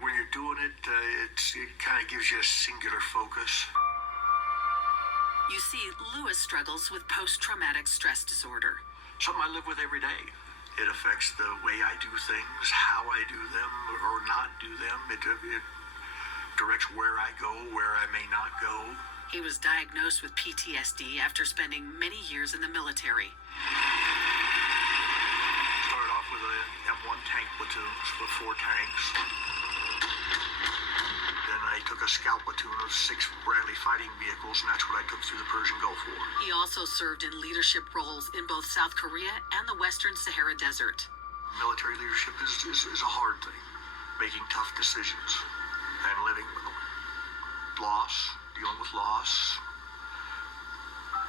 When you're doing it, it kind of gives you a singular focus. You see, Lewis struggles with post-traumatic stress disorder. Something I live with every day. It affects the way I do things, how I do them, or not do them. It directs where I go, where I may not go. He was diagnosed with PTSD after spending many years in the military. Started off with a M1 tank platoon with 4 tanks. Then I took a scout platoon of 6 Bradley fighting vehicles, and that's what I took through the Persian Gulf War. He also served in leadership roles in both South Korea and the Western Sahara Desert. Military leadership is a hard thing. Making tough decisions and living with them. Loss, dealing with loss,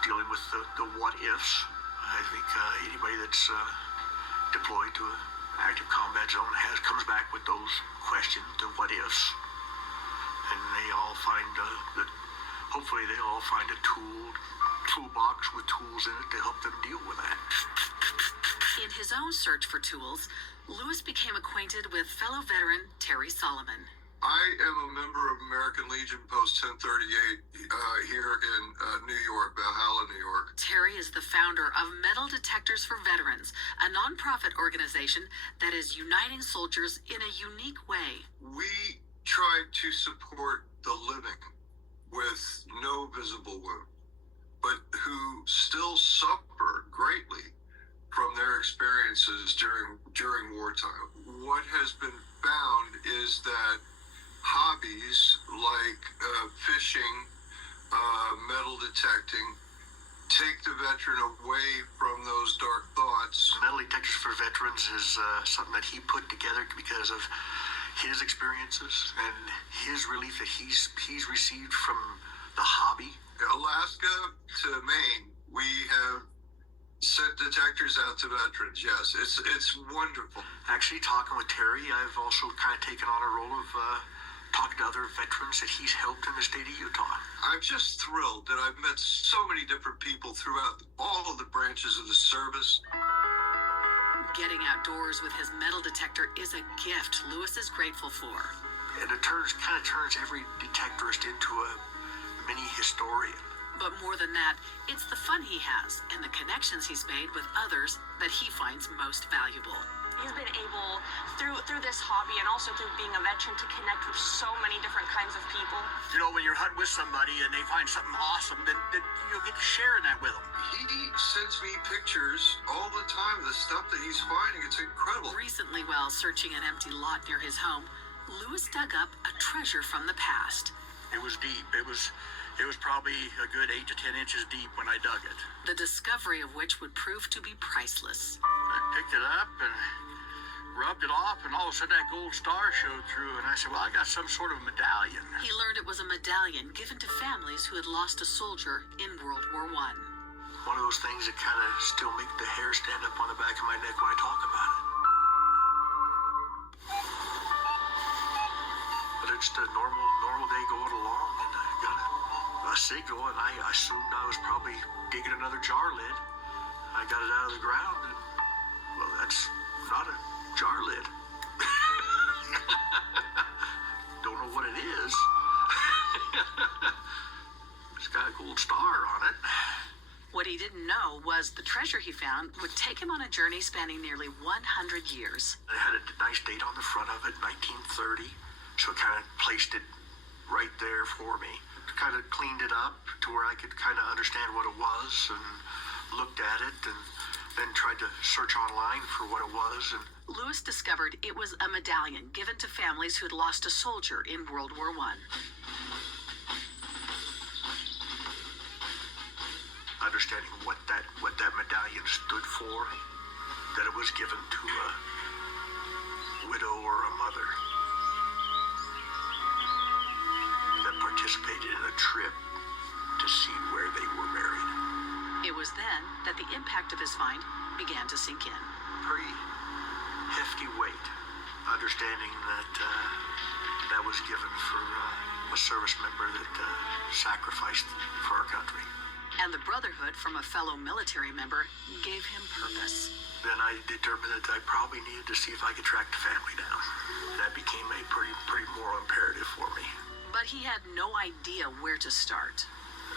dealing with the what-ifs. I think anybody that's deployed to an active combat zone comes back with those questions, the what-ifs. And they all find hopefully they all find a toolbox with tools in it to help them deal with that. In his own search for tools, Lewis became acquainted with fellow veteran TerrySoloman. I am a member of American Legion Post 1038 here in New York, Valhalla, New York. Terry is the founder of Metal Detectors for Veterans, a nonprofit organization that is uniting soldiers in a unique way. We try to support the living with no visible wound, but who still suffer greatly from their experiences during wartime. What has been found is that hobbies like fishing, metal detecting, take the veteran away from those dark thoughts. Metal Detectors for Veterans is something that he put together because of his experiences and his relief that he's received from the hobby. Alaska to Maine, we have sent detectors out to veterans. Yes, it's wonderful. Actually, talking with Terry, I've also kind of taken on a role of talking to other veterans that he's helped in the state of Utah. I'm just thrilled that I've met so many different people throughout all of the branches of the service. Getting outdoors with his metal detector is a gift Lewis is grateful for. And it kind of turns every detectorist into a mini historian. But more than that, it's the fun he has and the connections he's made with others that he finds most valuable. He's been able, through this hobby and also through being a veteran, to connect with so many different kinds of people. You know, when you're hunting with somebody and they find something awesome, then you'll get to sharing that with them. He sends me pictures all the time, the stuff that he's finding. It's incredible. Recently, while searching an empty lot near his home, Lewis dug up a treasure from the past. It was deep. It was probably a good 8 to 10 inches deep when I dug it. The discovery of which would prove to be priceless. I picked it up and rubbed it off, and all of a sudden that gold star showed through, and I said, well, I got some sort of medallion. He learned it was a medallion given to families who had lost a soldier in World War I. One of those things that kind of still make the hair stand up on the back of my neck when I talk about it. But it's the normal day going along, and I got a signal, and I assumed I was probably digging another jar lid. I got it out of the ground, and, well, that's not a jar lid. Don't know what it is. It's got a gold star on it. What he didn't know was the treasure he found would take him on a journey spanning nearly 100 years. It had a nice date on the front of it, 1930, so it kind of placed it right there for me. Kind of cleaned it up to where I could kind of understand what it was, and looked at it, and then tried to search online for what it was. And Lewis discovered it was a medallion given to families who had lost a soldier in World War I. Understanding what that medallion stood for, that it was given to a widow or a mother that participated in a trip to see where they were married. It was then that the impact of his find began to sink in. Pretty hefty weight, understanding that that was given for a service member that sacrificed for our country. And the brotherhood from a fellow military member gave him purpose. Then I determined that I probably needed to see if I could track the family down. moral imperative for me. But he had no idea where to start.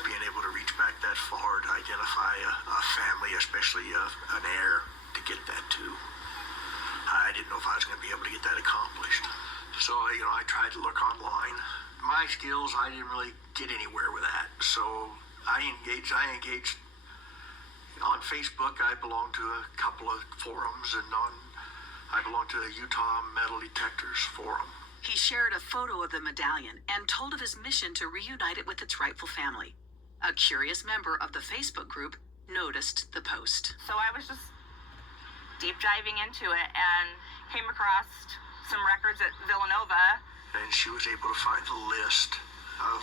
Being able to reach back that far to identify a family, especially an heir, to get that to. I didn't know if I was going to be able to get that accomplished. So, I tried to look online. My skills, I didn't really get anywhere with that. So I engaged on Facebook. I belong to a couple of forums, and I belong to the Utah Metal Detectors Forum. He shared a photo of the medallion and told of his mission to reunite it with its rightful family. A curious member of the Facebook group noticed the post. So I was just deep diving into it and came across some records at Villanova. And she was able to find the list of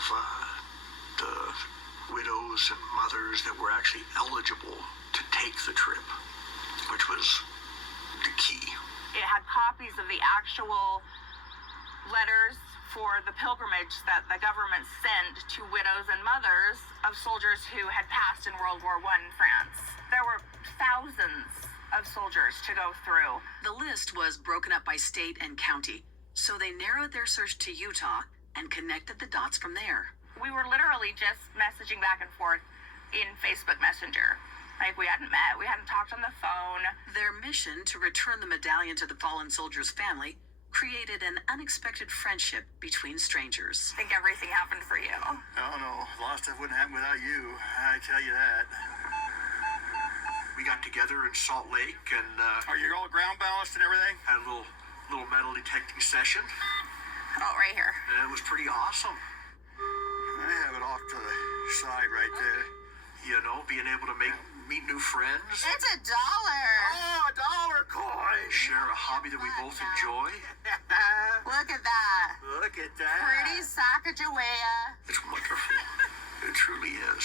the widows and mothers that were actually eligible to take the trip, which was the key. It had copies of the actual letters for the pilgrimage that the government sent to widows and mothers of soldiers who had passed in World War I in France. There were thousands of soldiers to go through. The list was broken up by state and county, so they narrowed their search to Utah and connected the dots from there. We were literally just messaging back and forth in Facebook Messenger. Like, we hadn't met, we hadn't talked on the phone. Their mission to return the medallion to the fallen soldier's family created an unexpected friendship between strangers. I think everything happened for you. Oh no, a lot of stuff wouldn't happen without you, I tell you that. We got together in Salt Lake and Are you all ground balanced and everything? had a little metal detecting session, Oh, right here. and it was pretty awesome. I have it off to the side right there. Being able to meet new friends, It's $1. Oh, a dollar coin! share a hobby that we both enjoy. Look at that. Look at that. Pretty Sacagawea. It's wonderful. It truly is.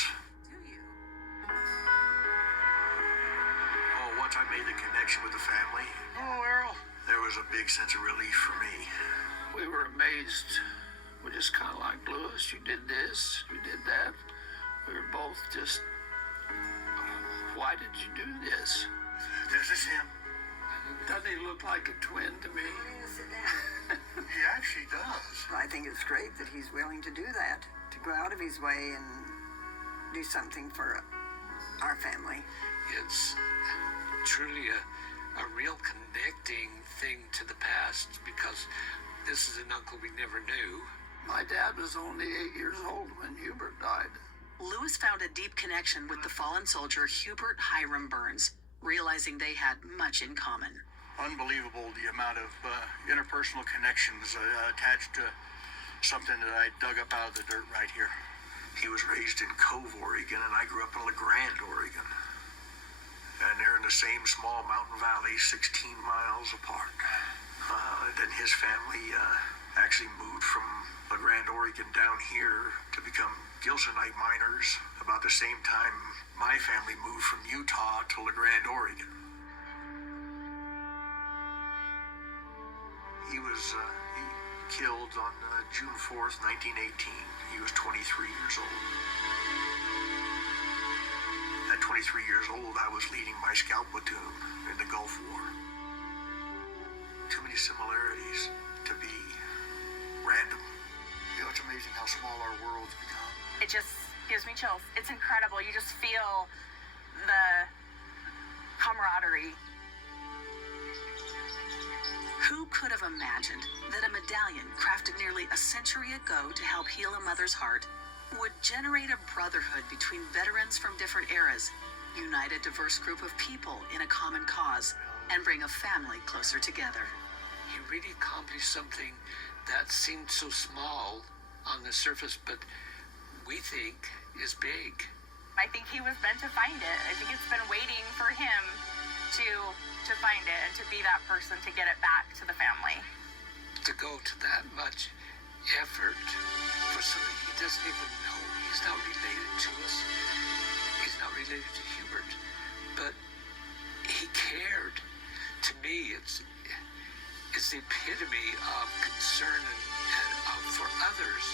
Oh, once I made the connection with the family, Oh, Earl. there was a big sense of relief for me. We were amazed. We just kind of like, Lewis, you did this, you did that. We were both just, why did you do this? This is him. Doesn't he look like a twin to me? He actually does. I think it's great that he's willing to do that, to go out of his way and do something for our family. It's truly a real connecting thing to the past, because this is an uncle we never knew. My dad was only 8 years old when Hubert died. Lewis found a deep connection with the fallen soldier Hubert Hiram Burns, realizing they had much in common. Unbelievable the amount of interpersonal connections attached to something that I dug up out of the dirt right here. He was raised in Cove, Oregon, and I grew up in LeGrand, Oregon. And they're in the same small mountain valley, 16 miles apart. Then his family actually moved from LeGrand, Oregon down here to become Gilsonite miners about the same time my family moved from Utah to LeGrand, Oregon. He was killed on June 4th, 1918. He was 23 years old. At 23 years old, I was leading my scout platoon in the Gulf War. Too many similarities to be random. It's amazing how small our world's become. It just gives me chills. It's incredible. You just feel the camaraderie. Who could have imagined that a medallion crafted nearly a century ago to help heal a mother's heart would generate a brotherhood between veterans from different eras, unite a diverse group of people in a common cause, and bring a family closer together? He really accomplished something that seemed so small on the surface, but we think is big. I think he was meant to find it. I think it's been waiting for him to find it and to be that person to get it back to the family. To go to that much effort for somebody he doesn't even know. He's not related to us. He's not related to Hubert, but he cared. To me, it's the epitome of concern and for others.